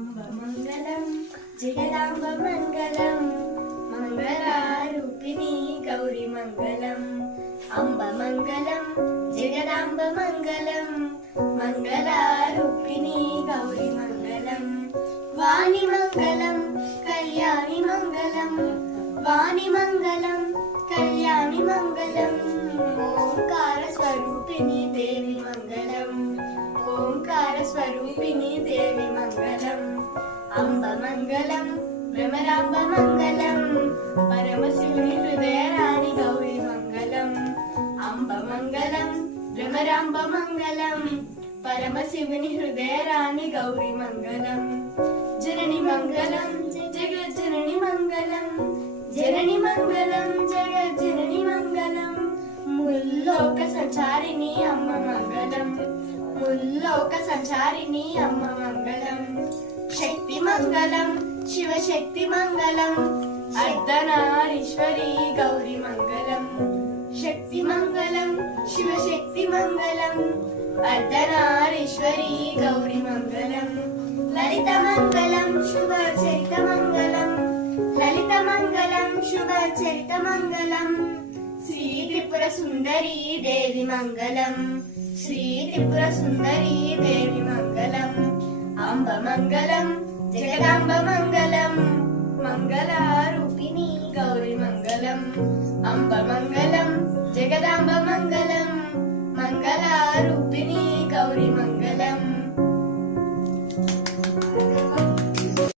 అంబ మంగళం జగదాంబ మంగళం మంగళారూపిణి గౌరీ మంగళం అంబ మంగళం జగదాంబ మంగళం మంగళారూపిణి గౌరీ మంగళం వాణి మంగళం కళ్యాణి మంగళం వాణి మంగళం కళ్యాణి మంగళం ఓంకార స్వరూపిణి దేవి మంగళం ఓంకార స్వరూపిణి దేవి మంగళం అంబ మంగళం భ్రమరాంబ మంగళం పరమశివుని హృదయరాణి గౌరీ మంగళం అంబ మంగళం భ్రమరాంబ మంగళం పరమశివుని హృదయరాణి గౌరీ మంగళం జనని మంగళం జగజ్జనని మంగళం జనని మంగళం జగజ్జనని మంగళం ముల్లోక సంచారిణి అమ్మ మంగళం ముల్లోక సంచారిణి అమ్మ మంగళం శక్తి మంగళం శివశక్తి మంగళం అర్ధనారీశ్వరి గౌరీ మంగళం శక్తి మంగళం శివశక్తి మంగళం అర్ధనారీశ్వరి గౌరీ మంగళం లలిత మంగళం శుభ చరిత మంగళం లలిత మంగళం శుభ చరిత మంగళం శ్రీ త్రిపుర సుందరి దేవి మంగళం శ్రీ త్రిపుర సుందరి దేవి మంగళం అంబ మంగళం జగదాంబ మంగళం మంగళారూపిణి గౌరీ మంగళం అంబ మంగళం జగదాంబ మంగళం